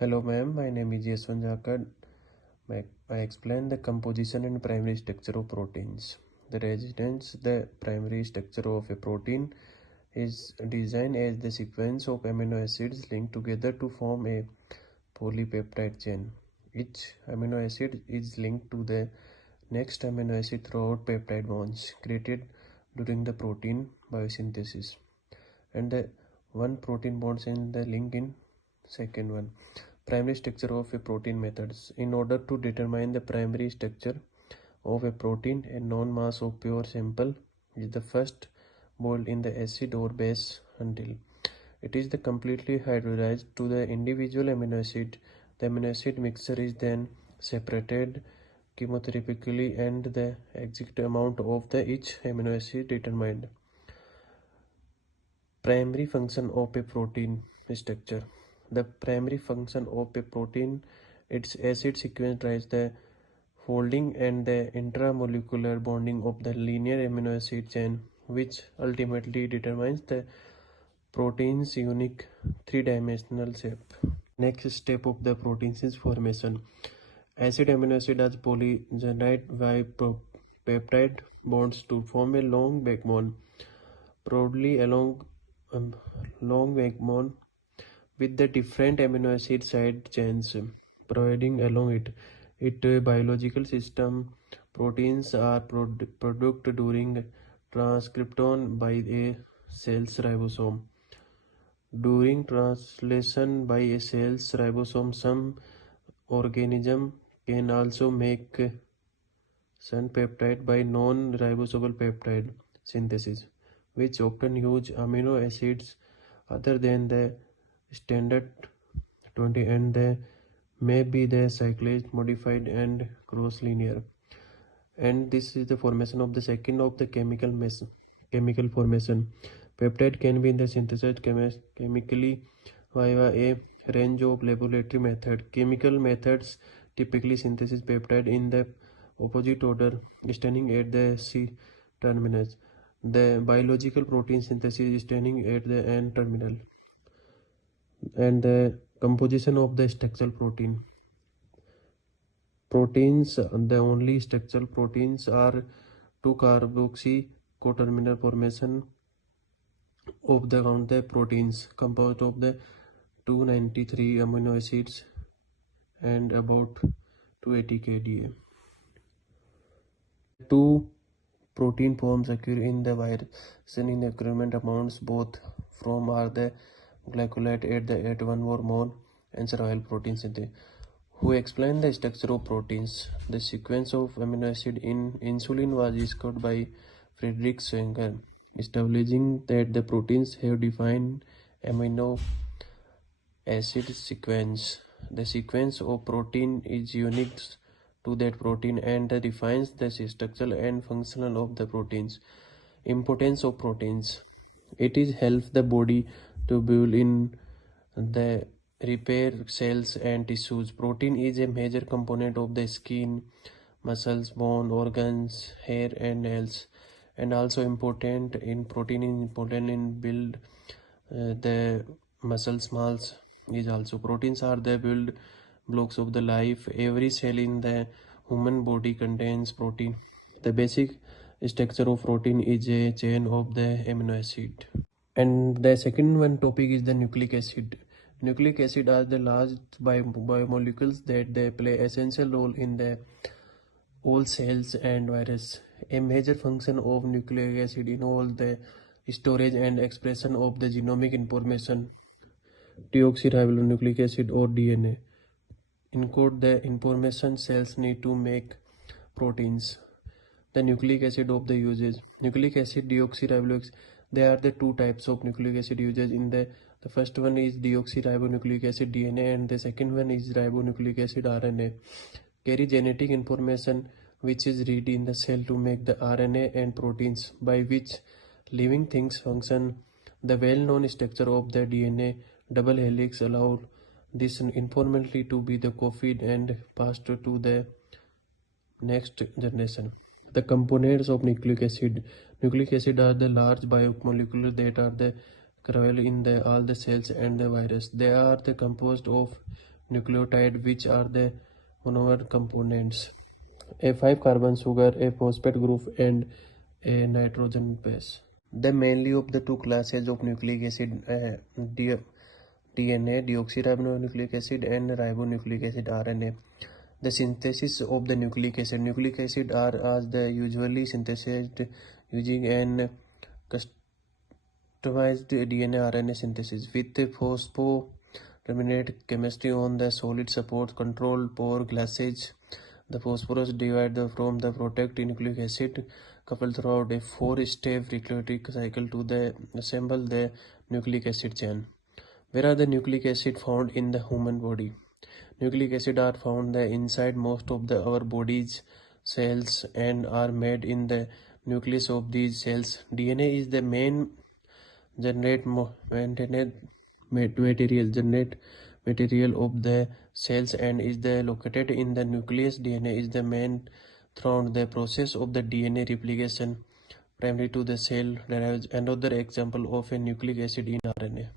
Hello ma'am, my name is yashwant jakhar. I explain the composition and primary structure of proteins. The primary structure of a protein is designed as the sequence of amino acids linked together to form a polypeptide chain. Each amino acid is linked to the next amino acid throughout peptide bonds created during the protein biosynthesis, and the one protein bonds in the link in second one. Primary structure of a protein methods. In order to determine the primary structure of a protein, a known mass of pure sample is the first boiled in the acid or base until it is the completely hydrolyzed to the individual amino acid. The amino acid mixture is then separated chemotherapeutically and the exact amount of the each amino acid determined. Primary function of a protein structure. The primary function of a protein, its acid sequence drives the folding and the intramolecular bonding of the linear amino acid chain, which ultimately determines the protein's unique three-dimensional shape. Next step of the protein is formation. Acid amino acid has polygenide by peptide bonds to form a long backbone, broadly along long backbone with the different amino acid side chains providing along it. Biological system proteins are produced during transcription by a cell's ribosome. During translation by a cell's ribosome, some organism can also make sun peptide by non-ribosome peptide synthesis, which often use amino acids other than the standard 20, and they may be the cyclase modified and cross linear. And this is the formation of the second of the chemical formation. Peptide can be synthesized chemically via a range of laboratory methods. Chemical methods typically synthesize peptide in the opposite order, standing at the C terminus. The biological protein synthesis is standing at the N terminal. And the composition of the structural proteins, the only structural proteins are 2-carboxy coterminal formation of the proteins composed of the 293 amino acids and about 280 kDa. Two protein forms occur in the virus and in increment amounts. Both from are the glycolate at 1 or more and sterile protein synthesis. Who explained the structure of proteins? The sequence of amino acid in insulin was discovered by Friedrich Sanger, establishing that the proteins have defined amino acid sequence. The sequence of protein is unique to that protein and defines the structural and functional of the proteins. Importance of proteins. It is helps the body to build in the repair cells and tissues. Protein is a major component of the skin, muscles, bone, organs, hair, and nails, and also important in protein is important in build the muscles mass is also. Proteins are the build blocks of the life. Every cell in the human body contains protein. The basic structure of protein is a chain of the amino acid. And the second one topic is the nucleic acid. Nucleic acid are the large biomolecules that they play essential role in the all cells and virus. A major function of nucleic acid involves the storage and expression of the genomic information. Deoxyribonucleic acid or DNA encode the information cells need to make proteins. The nucleic acid of the uses. Nucleic acid, deoxyribonucleic. There are the two types of nucleic acid uses. In the first one is deoxyribonucleic acid DNA, and the second one is ribonucleic acid RNA. Carry genetic information which is read in the cell to make the RNA and proteins by which living things function. The well-known structure of the DNA double helix allow this informally to be the copied and passed to the next generation. The components of nucleic acid. Nucleic acid are the large biomolecules that are the crystal in all the cells and the virus. They are composed of nucleotide, which are the monomer components, a 5 carbon sugar, a phosphate group, and a nitrogen base. The mainly of the two classes of nucleic acid, DNA, deoxyribonucleic acid, and ribonucleic acid, RNA. The synthesis of the nucleic acid. Nucleic acid are as the usually synthesized using an customized DNA RNA synthesis with phosphoterminate chemistry on the solid support control for glassage. The phosphorus divided from the protect nucleic acid coupled throughout a 4-step nucleotic cycle to the assemble the nucleic acid chain. Where are the nucleic acid found in the human body? Nucleic acid are found inside most of our body's cells and are made in the nucleus of these cells. DNA is the main generate generate material of the cells and is located in the nucleus. DNA is the main throughout the process of the DNA replication primary to the cell derives another example of a nucleic acid in RNA.